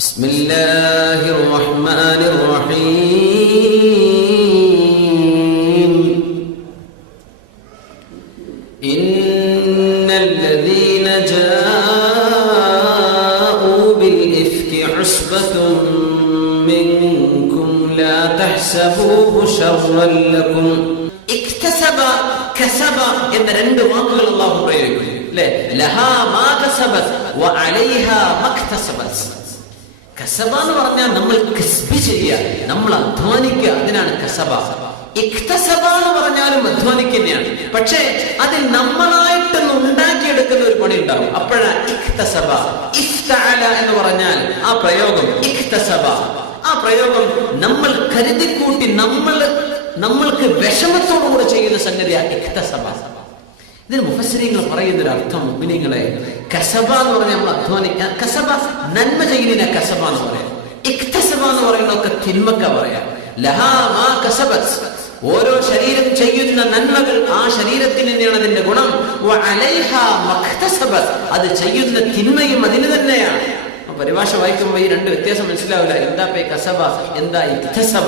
بسم الله الرحمن الرحيم إن الذين جاءوا بالإفك عصبة منكم لا تحسبوه شرا لكم اكتسب كسب എന്ന രണ്ട് വാക്കുകൾ അള്ളാഹു പ്രയോഗിക്കുന്നു അല്ലെ ലഹാ മാ കസബത് വ അലൈഹാ മക്തസബത് കസബ എന്ന് പറഞ്ഞാൽ നമ്മൾ കസ്ബി ചെയ്യുക നമ്മൾ അധ്വാനിക്കുക. അതിനാണ് കസബ. ഇക്തസബ എന്ന് പറഞ്ഞാലും അധ്വാനിക്കുന്നതാണ് പക്ഷേ അതിൽ നമ്മളായിട്ടൊന്ന് ഉണ്ടാക്കിയെടുക്കുന്ന ഒരു പണി ഉണ്ടാവും. അപ്പോഴാ ഇക്തസബ എന്ന് പറഞ്ഞാൽ ആ പ്രയോഗം ഇക്തസബ ആ പ്രയോഗം നമ്മൾ കരുതിക്കൂട്ടി നമ്മൾ നമ്മൾക്ക് വിഷമത്തോടുകൂടെ ചെയ്യുന്ന സംഗതിയാ ഇക്തസബ ഇതിന് മുഫസരിങ്ങൾ പറയുന്ന ഒരു അർത്ഥം മുഗ്നിങ്ങളെ കസബ എന്ന് പറഞ്ഞാൽ നമ്മൾ അധ്വാനിക്കാൻ കസബ നന്മ ചെയ്യുന്നതിനെ കസബ എന്ന് പറയാം. ഇക്തസബ എന്ന് പറയുന്നതൊക്കെ തിന്മക്ക പറയാം. ലഹാ മാ കസബത് ഓരോ ശരീരം ചെയ്യുന്ന നന്മകൾ ആ ശരീരത്തിൽ തന്നെയാണ് അതിന്റെ ഗുണം. അത് ചെയ്യുന്ന തിന്മയും അതിന് തന്നെയാണ്. പരിഭാഷ വായിക്കുമ്പോൾ ഈ രണ്ട് വ്യത്യാസം മനസ്സിലാവില്ല. എന്താ പേ കസബ? എന്താ ഇക്തസബ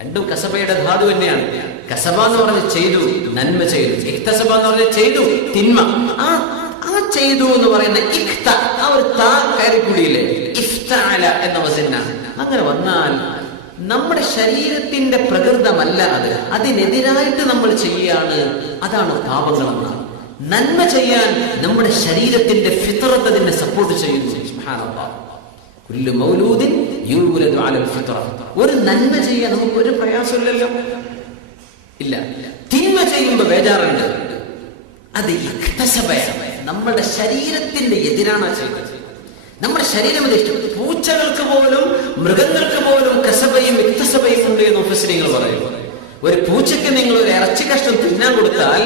രണ്ടും കസബയുടെ ധാതു തന്നെയാണ്. കസബ എന്ന് പറഞ്ഞ് ചെയ്തു നന്മ ചെയ്തു. ഇക്തസബ എന്ന് പറഞ്ഞ് ചെയ്തു തിന്മ. ആ ആ ചെയ്തു എന്ന് പറയുന്ന ഇഖ്ത ആ ഒരു താ കയറിക്കുടിയില്ലേ ഇഫ്താല എന്ന വസന്ന അങ്ങനെ വന്നാൽ നമ്മുടെ ശരീരത്തിന്റെ പ്രകൃതമല്ല അത്. അതിനെതിരായിട്ട് നമ്മൾ ചെയ്യാണ് അതാണ് പാപങ്ങളെന്ന്. നന്മ ചെയ്യാൻ നമ്മുടെ ശരീരത്തിന്റെ ഫിത്രത്ത് അതിനെ സപ്പോർട്ട് ചെയ്യുന്നു. ഒരു നന്മ ചെയ്യാൻ നമുക്ക് ഒരു പ്രയാസമില്ലല്ലോ. ഇല്ല. തിന്മ ചെയ്യുമ്പോൾ ബേജാറുണ്ട്. അത് നമ്മളുടെ ശരീരത്തിന്റെ എതിരാണ് ചെയ്യുന്നത്. നമ്മുടെ ശരീരം അത് ഇഷ്ടം. പൂച്ചകൾക്ക് പോലും മൃഗങ്ങൾക്ക് പോലും കസബയും ഇക്തസഭയും ഉണ്ട് എന്ന് ഓഫീസറികൾ പറയുന്നു ഒരു പൂച്ചയ്ക്ക് നിങ്ങൾ ഒരു ഇറച്ചി കഷ്ണം തിന്നാൻ കൊടുത്താൽ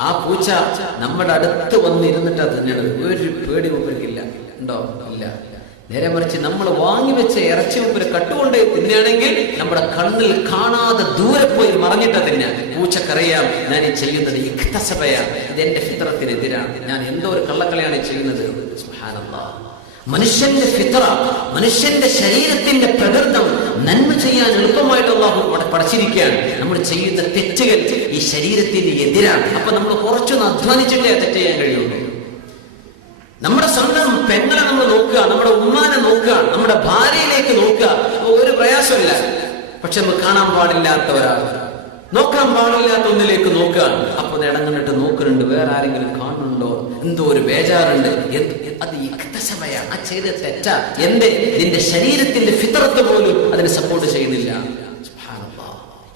ആ പൂച്ച നമ്മുടെ അടുത്ത് വന്നിരുന്നിട്ടാ തിന്നണത്. ഒരു പേടി മുമ്പിരിക്കില്ല ഉണ്ടോ? ഇല്ല. നേരെ മറിച്ച് നമ്മൾ വാങ്ങി വെച്ച ഇറച്ചി മുമ്പിൽ കട്ടുകൊണ്ട് തിന്നുകയാണെങ്കിൽ നമ്മുടെ കണ്ണിൽ കാണാതെ ദൂരെ പോയി മറഞ്ഞിട്ട് തന്നെ പൂച്ചക്കറിയാം. ഞാൻ ഈ ചെയ്യുന്നത് ഇക്തസഭയാണ് ഇത് എന്റെ ഫിത്രത്തിനെതിരാണ് ഞാൻ എന്തോ ഒരു കള്ളക്കളിയാണ് ചെയ്യുന്നത്. മനുഷ്യന്റെ ഫിത്ര മനുഷ്യന്റെ ശരീരത്തിന്റെ പ്രകൃതം നന്മ ചെയ്യാൻ എളുപ്പമായിട്ടുള്ള പഠിച്ചിരിക്കുകയാണ് നമ്മൾ ചെയ്യുന്ന തെറ്റുകൾ ഈ ശരീരത്തിന് എതിരാണ്. അപ്പൊ നമ്മൾ കുറച്ചൊന്ന് അധ്വാനിച്ചിട്ടേ തെറ്റ് ചെയ്യാൻ കഴിയുള്ളൂ. നമ്മുടെ സ്വന്തം പെങ്ങളെ നമ്മൾ നോക്കുക നമ്മുടെ ഉമ്മാനെ നോക്കുക നമ്മുടെ ഭാര്യയിലേക്ക് നോക്കുക. ഒരു പ്രയാസമില്ല. പക്ഷെ നമ്മൾ കാണാൻ പാടില്ലാത്തവരാണ്. നോക്കാൻ പാടില്ലാത്ത ഒന്നിലേക്ക് നോക്കുക. അപ്പൊ ഇടങ്ങണിട്ട് നോക്കുന്നുണ്ട് വേറെ ആരെങ്കിലും കാണുന്നുണ്ടോ? എന്തോ ഒരു ബേജാറുണ്ട്. അത് ഇക്തസമയാണ് ആ ചെയ്ത തെറ്റ. എന്റെ നിന്റെ ശരീരത്തിന്റെ ഫിത്രത്ത് പോലും അതിനെ സപ്പോർട്ട് ചെയ്യുന്നില്ല.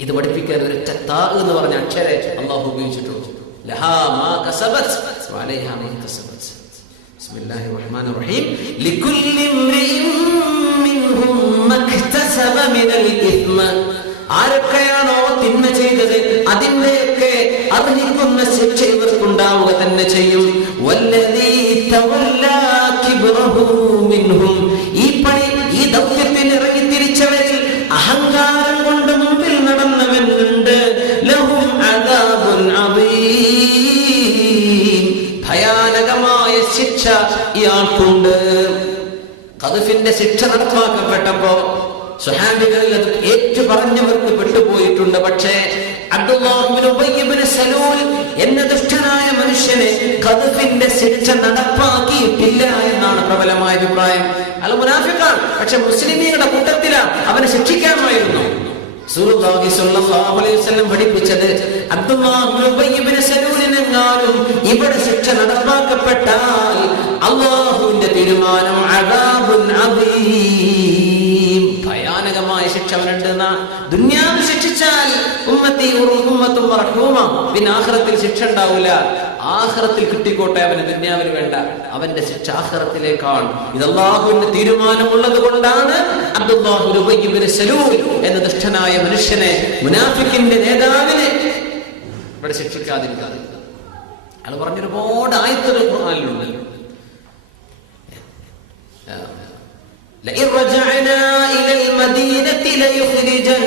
ഇത് പഠിപ്പിക്കാൻ ഒരു ചത്താ എന്ന് പറഞ്ഞ അക്ഷരെ അള്ളാഹു ഉപയോഗിച്ചിട്ടുള്ളൂ ലഹാ മാ بسم الله الرحمن الرحيم لكل امرئ منهم ما اكتسب من الاثم ആരൊക്കെയാണോ തിന്മ ചെയ്തത് അതിന്റെയൊക്കെ അർഹിക്കുന്ന ശിക്ഷ ഇവർക്കുണ്ടാവുക തന്നെ ചെയ്യും വല്ലദീ തവല്ലാ കിബ്റഹു മിൻഹും ഇയാൾക്കുണ്ട് കതുഫിന്റെ ശിക്ഷ നടപ്പാക്കപ്പെട്ടപ്പോ സുഹാബികളിൽ അത് ഏറ്റു പറഞ്ഞവർക്ക് പെട്ടുപോയിട്ടുണ്ട്. പക്ഷേ സലൂൽ എന്ന ദുഷ്ടനായ മനുഷ്യനെ കതുഫിന്റെ ശിക്ഷ നടപ്പാക്കിയിട്ടില്ല എന്നാണ് പ്രബലമായ അഭിപ്രായം. അല്ല മുനാഫിക്കാണ് പക്ഷെ മുസ്ലിമീങ്ങളുടെ കൂട്ടത്തിലാണ് അവനെ ശിക്ഷിക്കാമായിരുന്നു. പഠിപ്പിച്ചത് ഇവിടെ ശിക്ഷ നടപ്പാക്കപ്പെട്ടാൽ അള്ളാഹുവിന്റെ തീരുമാനം ഭയാനകമായ ശിക്ഷ ശിക്ഷിച്ചാൽ ഉമ്മത്തി ഉമ്മത്തും മറഹൂമ പിന്നെ ആഹ്റത്തിൽ ശിക്ഷ ഉണ്ടാവില്ല ആഹ്റത്തിൽ കിട്ടിക്കോട്ടെ അവന് ദുന്യാവിന് വേണ്ട. അവന്റെ ശിക്ഷ ആഹ്റത്തിലേക്കാണ്. ഇത് തീരുമാനമുള്ളത് കൊണ്ടാണ് എന്ന ദുഷ്ടനായ മനുഷ്യനെ മുനാഫിക്കിന്റെ നേതാവിനെ ഇവിടെ ശിക്ഷിക്കാതിരിക്കാതെ അയാൾ പറഞ്ഞൊരുപാട് ആയത്തൊരു ഖുർആനിലുണ്ടല്ലോ. المدينة ليخرجن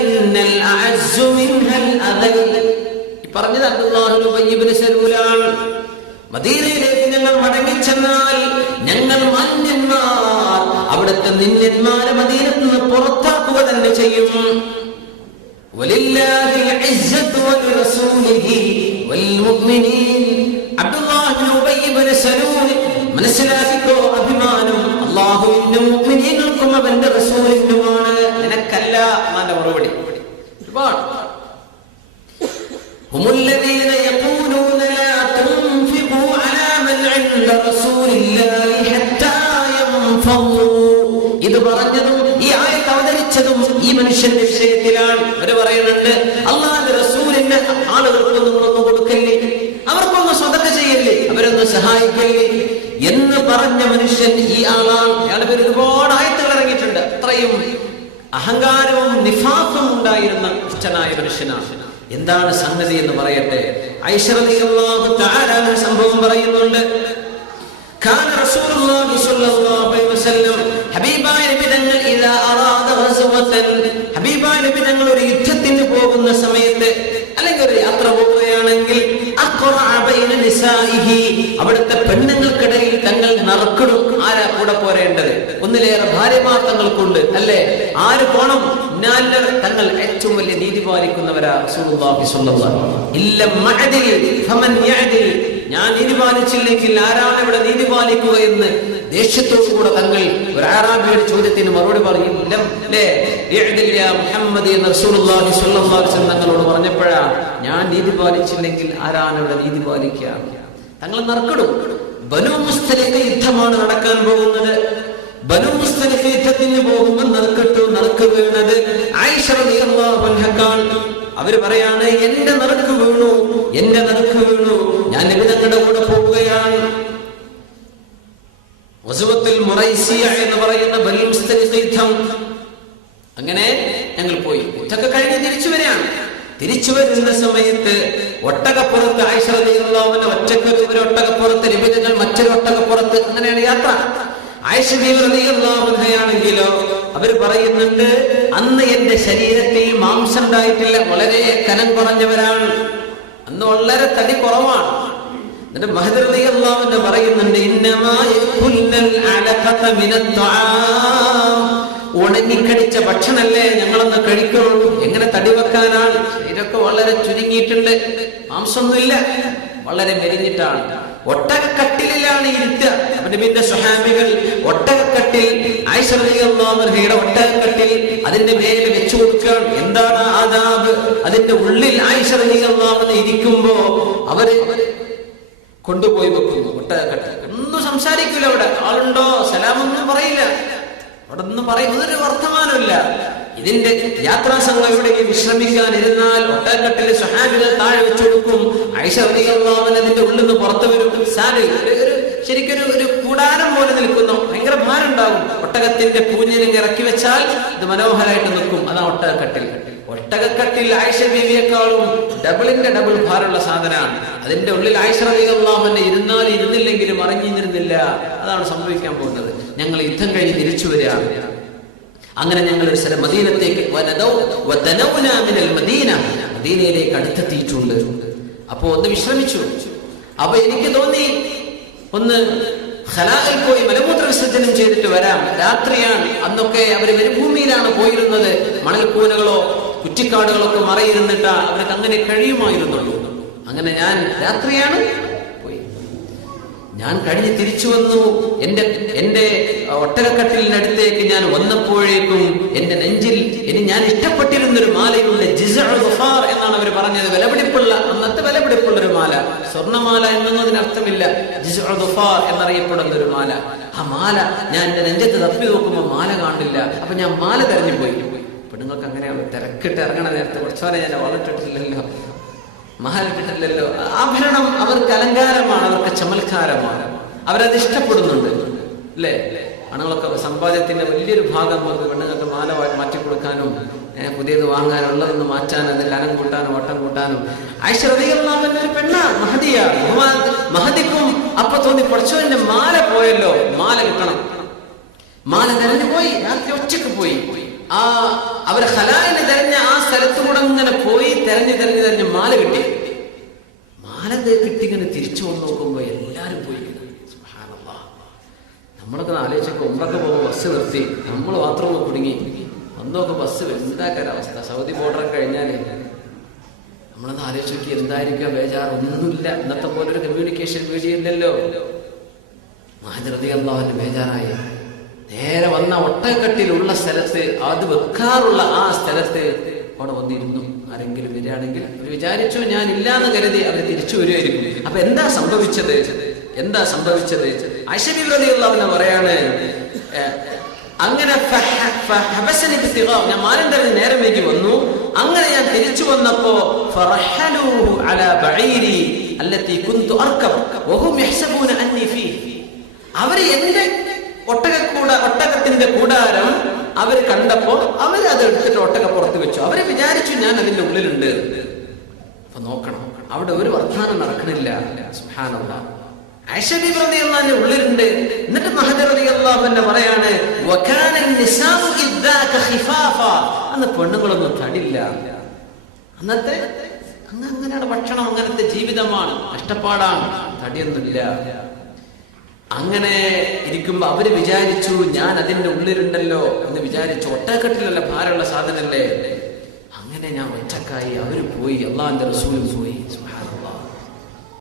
الأعز منها الأذل ഈ പറഞ്ഞത് അബ്ദുല്ലാഹു ഉബയ്യ് ഇബ്നു സലൂലാണ് മദീനയിലേക്ക് ഞങ്ങൾ മടങ്ങിച്ചെന്നാൽ ഞങ്ങൾ മാന്യന്മാർ അവിടെ അവിടുത്തെ നിന്യന്മാരെ മദീനത്ത് നിന്ന് പുറത്താക്കുക തന്നെ ചെയ്യും ولله العزة ولرسوله والمؤمنين അബ്ദുല്ലാഹിബ്നു ഉബയ്യ് ഇബ്നു സലൂൽ മനസ്സിലാക്കിക്കോ അഭിമാനം അള്ളാഹുവിന്റെ മുഅ്മിനീങ്ങൾക്കും അവന്റെ റസൂലിനുമാണ് അല്ല അമ്മാന്റെ മറുപടി. ഒരുപാട്. ഇത് പറഞ്ഞതും ഈ ആയത്ത് അവതരിച്ചതും ഈ മനുഷ്യന്റെ വിഷയത്തിലാണ്. അവർ പറയുന്നുണ്ട് അള്ളാന്റെ റസൂലിന് ആളുകൾക്കൊന്നും കൊടുക്കല്ലേ? അവർക്കൊന്ന് സ്വതക്ക ചെയ്യല്ലേ? അവരൊന്ന് സഹായിക്കല്ലേ? എന്ന് പറഞ്ഞ മനുഷ്യൻ ഈ ആളാണ്. അയാളുടെ പേര് ഒരുപാട് ആയത്തുകൾ ഇറങ്ങിയിട്ടുണ്ട്. അത്രയും അഹങ്കാരവും നിഫാഖും ഉണ്ടായിരുന്ന ദുഷ്ടനായ മനുഷ്യനാണ് എന്താണ് സംഗതി എന്ന് പറയട്ടെ ഐശ്വര്യ സംഭവം പറയുന്നുണ്ട് كان رسول الله صلى الله عليه وسلم ഹബീബായ നബി തങ്ങൾ ഇദാ അറാദ ഗസ്വതൻ ഹബീബായ നബി തങ്ങൾ ഒരു യുദ്ധത്തിന് ഒന്നിലേറെ കൊണ്ട് അല്ലേ? ആര് പോണം? ഇന്നാലിന്റെ തങ്ങൾ ഏറ്റവും വലിയ നീതി പാലിക്കുന്നവരാ ഞാൻ നീതി പാലിച്ചില്ലെങ്കിൽ ആരാണ് ഇവിടെ നീതി പാലിക്കുക എന്ന് ദേഷ്യത്തോടു കൂടെ തങ്ങൾ ഒരു ആറാബിയുടെ ചോദ്യത്തിന് മറുപടി പറയും. "ലം ലേ, ഇഅ്ദിൽ യാ മുഹമ്മദ് എന്ന് റസൂലുള്ളാഹി സ്വല്ലല്ലാഹു തങ്ങളോട് പറഞ്ഞപ്പോഴാ ഞാൻ നീതി പാലിച്ചില്ലെങ്കിൽ ആരാണ് ഇവിടെ നീതി പാലിക്കുക? തങ്ങൾ നറുക്കിടും. ബനു മുസ്തലിഖ് യുദ്ധമാണ് നടക്കാൻ പോകുന്നത്. ബനു പോകുമ്പോൾ നറുക്കിട്ടു നറുക്ക് വീണത് അവർ പറയാണ് എന്റെ നറുക്ക് വീണു എന്റെ നറുക്ക് വീണു ഞാൻ നിബിതങ്ങളുടെ കൂടെ പോവുകയാണ്. മുറൈസിയ എന്ന് പറയുന്ന ബനു അങ്ങനെ ഞങ്ങൾ പോയി. ഇതൊക്കെ കഴിഞ്ഞ് തിരിച്ചു വരികയാണ്. തിരിച്ചു വരുന്ന സമയത്ത് ഒട്ടകപ്പുറത്ത് ആയിഷറിയാവുന്ന ഒറ്റയ്ക്ക് ഒരു ഒട്ടകപ്പുറത്ത് നിബിതങ്ങൾ മറ്റൊരു ഒട്ടകപ്പുറത്ത് അങ്ങനെയാണ് യാത്ര. ആയിഷറിയാണെങ്കിലോ അവർ പറയുന്നുണ്ട് അന്ന് എന്റെ ശരീരത്തിൽ മാംസം ഉണ്ടായിട്ടില്ല വളരെ കനം കുറഞ്ഞവരാണ്. അന്ന് വളരെ തടി കുറവാണ്. എന്നിട്ട് മഹദർദി അള്ളാഹുവിന്റെ പറയുന്നുണ്ട് ഉണങ്ങിക്കടിച്ച ഭക്ഷണല്ലേ ഞങ്ങളൊന്ന് കഴിക്കുള്ളൂ. എങ്ങനെ തടി വെക്കാനാണ്? ഇതൊക്കെ വളരെ ചുരുങ്ങിയിട്ടുണ്ട്. മാംസമൊന്നുമില്ല. വളരെ മെലിഞ്ഞിട്ടാണ്. ഒട്ടകക്കട്ടിലാണ് ഇരുത്തുക. അപ്പൊ നബിന്റെ സ്വഹാബികൾ ഒട്ടകക്കട്ടിൽ ആയിഷറിയുടെ ഒട്ടകക്കട്ടിൽ അതിന്റെ മേലെ വെച്ചു കൊടുക്കുകയാണ്. എന്താണ് ആദാബ്? അതിന്റെ ഉള്ളിൽ ആയിഷറിയാവുന്ന ഇരിക്കുമ്പോ അവർ കൊണ്ടുപോയി വെക്കുന്നു ഒട്ടകക്കട്ടിൽ. ഒന്നും സംസാരിക്കില്ല അവിടെ. ആളുണ്ടോ? സലാമൊന്നും പറയില്ല. അവിടെ ഒന്നും പറയുന്നതൊരു വർത്തമാനമില്ല ഇതിന്റെ യാത്രാ സംഘം എവിടെയെങ്കിലും വിശ്രമിക്കാൻ ഇരുന്നാൽ ഒട്ടകട്ടിലെ സ്വഹാബികൾ താഴെ വെച്ചു കൊടുക്കും. ഐഷ അതിന്റെ ഉള്ളിൽ നിന്ന് പുറത്തു വരും. സാലിൽ ശരിക്കൊരു ഒരു കൂടാരം പോലെ നിൽക്കുന്നു. ഭയങ്കര ഭാരം ഉണ്ടാകും ഒട്ടകത്തിന്റെ പൂഞ്ഞിനെ ഇറക്കി വെച്ചാൽ ഇത് മനോഹരമായിട്ട് നിൽക്കും. അതാ ഒട്ടകക്കട്ടിൽ. ഒട്ടകക്കട്ടിൽ ആയിഷ ബീവിയെക്കാളും ഡബിളിന്റെ ഡബിൾ ഭാരമുള്ള സാധനമാണ്. അതിന്റെ ഉള്ളിൽ ആയിഷ റളിയല്ലാഹുവിനെ ഇരുന്നാൽ ഇരുന്നില്ലെങ്കിലും അറിഞ്ഞിരുന്നില്ല. അതാണ് സംഭവിക്കാൻ പോകുന്നത്. ഞങ്ങൾ യുദ്ധം കഴിഞ്ഞ് തിരിച്ചു വരികയാണ്. അങ്ങനെ ഞങ്ങൾ ഒരു സ്ഥലം മദീനത്തേക്ക് മദീന മദീനയിലേക്ക് അടുത്തെത്തിയിട്ടുണ്ട്. അപ്പോ ഒന്ന് വിശ്രമിച്ചു. അപ്പൊ എനിക്ക് തോന്നി ഒന്ന് ഹലാഹിൽ പോയി മലമൂത്ര വിസർജനം ചെയ്തിട്ട് വരാം. രാത്രിയാണ് അന്നൊക്കെ അവർ മരുഭൂമിയിലാണ് പോയിരുന്നത്. മണൽക്കൂനകളോ കുറ്റിക്കാടുകളൊക്കെ മറയിരുന്നിട്ടാ അവർക്ക് അങ്ങനെ കഴിയുമായിരുന്നുള്ളൂ. അങ്ങനെ ഞാൻ രാത്രിയാണ് ഞാൻ കഴിഞ്ഞ് തിരിച്ചു വന്നു. എന്റെ എന്റെ ഒട്ടകക്കട്ടിലിനടുത്തേക്ക് ഞാൻ വന്നപ്പോഴേക്കും എന്റെ നെഞ്ചിൽ ഇനി ഞാൻ ഇഷ്ടപ്പെട്ടിരുന്ന ഒരു മാലയുണ്ട് ജിസഅ എന്നാണ് അവർ പറഞ്ഞത്. വിലപിടിപ്പുള്ള അന്നത്തെ വിലപിടിപ്പുള്ള ഒരു മാല. സ്വർണമാല എന്നൊന്നും അതിനർത്ഥമില്ല ജിസഅ ഗുഫാർ എന്നറിയപ്പെടുന്ന ഒരു മാല. ആ മാല ഞാൻ എന്റെ നെഞ്ചത്ത് തപ്പി നോക്കുമ്പോൾ മാല കാണില്ല. അപ്പൊ ഞാൻ മാല തെരഞ്ഞു പോയി പെണ്ണുങ്ങൾക്ക് അങ്ങനെയാണ്? തിരക്കിട്ട് ഇറങ്ങണ നേരത്തെ കുറച്ചോരെ ഞാൻ വളർത്തിട്ടില്ലല്ലോ മഹാലിട്ടില്ലല്ലോ ആഭരണം അവർക്ക് അലങ്കാരമാണ് അവർക്ക് ചമൽക്കാരമാണ്. അവരത് ഇഷ്ടപ്പെടുന്നുണ്ട്. അല്ലേ? ആണുങ്ങളൊക്കെ സമ്പാദ്യത്തിന്റെ വലിയൊരു ഭാഗം അവർക്ക് പെണ്ണുങ്ങൾക്ക് മാല മാറ്റി കൊടുക്കാനും പുതിയത് വാങ്ങാനും ഉള്ളതെന്ന് മാറ്റാനും അത് കനം കൂട്ടാനും വട്ടം കൂട്ടാനും. ഐശ്വര്യമാവന്റെ ഒരു പെണ്ണ മുഹമ്മദ് മഹദിക്കും അപ്പൊ തോന്നി പഠിച്ചവന്റെ മാല പോയല്ലോ. മാല കിട്ടണം. മാല തെരഞ്ഞു പോയി രാത്രി ഒറ്റയ്ക്ക് പോയി. ആ അവർ ഹലാലിനെ തെരഞ്ഞ ആ സ്ഥലത്ത് കൂടെ ഇങ്ങനെ പോയി തെരഞ്ഞു തെരഞ്ഞു തെരഞ്ഞ് മാല കിട്ടി. മാല കിട്ടി ഇങ്ങനെ തിരിച്ചു വന്ന് നോക്കുമ്പോ എല്ലാരും പോയി. നമ്മളൊക്കെ ആലോചിച്ചൊക്കെ ഉമ്രൊക്കെ പോകുമ്പോൾ ബസ് നിർത്തി. നമ്മൾ മാത്രം ഒന്ന് കുടുങ്ങി. അന്നൊക്കെ ബസ് എന്താക്കാൻ അവസ്ഥ സൗദി ബോർഡർ കഴിഞ്ഞാൽ നമ്മളൊന്ന് ആലോചിച്ച് നോക്കി എന്തായിരിക്കാം ബേജാർ ഒന്നുമില്ല. ഇന്നത്തെ പോലെ ഒരു കമ്മ്യൂണിക്കേഷൻ വീഡിയോ ഇല്ലല്ലോ മഹദരതി അവന് ബേജാറായി. നേരെ വന്ന ഒട്ടകട്ടിലുള്ള സ്ഥലത്ത് അത് വെക്കാറുള്ള ആ സ്ഥലത്ത് അവിടെ വന്നിരുന്നു. ആരെങ്കിലും വരികയാണെങ്കിൽ അവർ വിചാരിച്ചു ഞാൻ ഇല്ലാന്ന് കരുതി അവർ തിരിച്ചു വരുമായിരുന്നു അപ്പൊ എന്താ സംഭവിച്ചത്? എന്താ സംഭവിച്ചത്? അശരീരതയുള്ളവനെ പറയാണ് ഏ, അങ്ങനെ. ഞാൻ മാനന്തരന് നേരം വൈകി വന്നു. അങ്ങനെ ഞാൻ തിരിച്ചു വന്നപ്പോ അവർ എന്റെ ഒട്ടകക്കൂട ഒട്ടകത്തിന്റെ കൂടാരം അവർ കണ്ടപ്പോ അവർ അത് എടുത്തിട്ട് ഒട്ടകപ്പുറത്ത് വെച്ചു. അവർ വിചാരിച്ചു ഞാൻ അതിന്റെ ഉള്ളിലുണ്ട്. അപ്പൊ നോക്കണം. അവിടെ ഒരു വർദ്ധാനം നടക്കണില്ല. പ്രതി അള്ളാന്റെ ഉള്ളിലുണ്ട്. എന്നിട്ട് മഹദറതി അള്ളാഹു എന്നെ പറയാണ് നിസാഉ ഇദ്ദാക ഖിഫാഫ." അന്ന് പെണ്ണുങ്ങളൊന്നും തടില്ല. അന്നത്തെ അങ്ങ് അങ്ങനെയാണ് ഭക്ഷണം അങ്ങനത്തെ ജീവിതമാണ്. കഷ്ടപ്പാടാണ്. തടിയൊന്നുമില്ല. അങ്ങനെ ഇരിക്കുമ്പോ അവർ വിചാരിച്ചു ഞാൻ അതിന്റെ ഉള്ളിലുണ്ടല്ലോ എന്ന് വിചാരിച്ചു ഒറ്റക്കെട്ടിലുള്ള ഭാരമുള്ള സാധനല്ലേ അങ്ങനെ ഞാൻ ഒറ്റക്കായി അവർ പോയി അള്ളാന്റെ റസൂലും പോയി.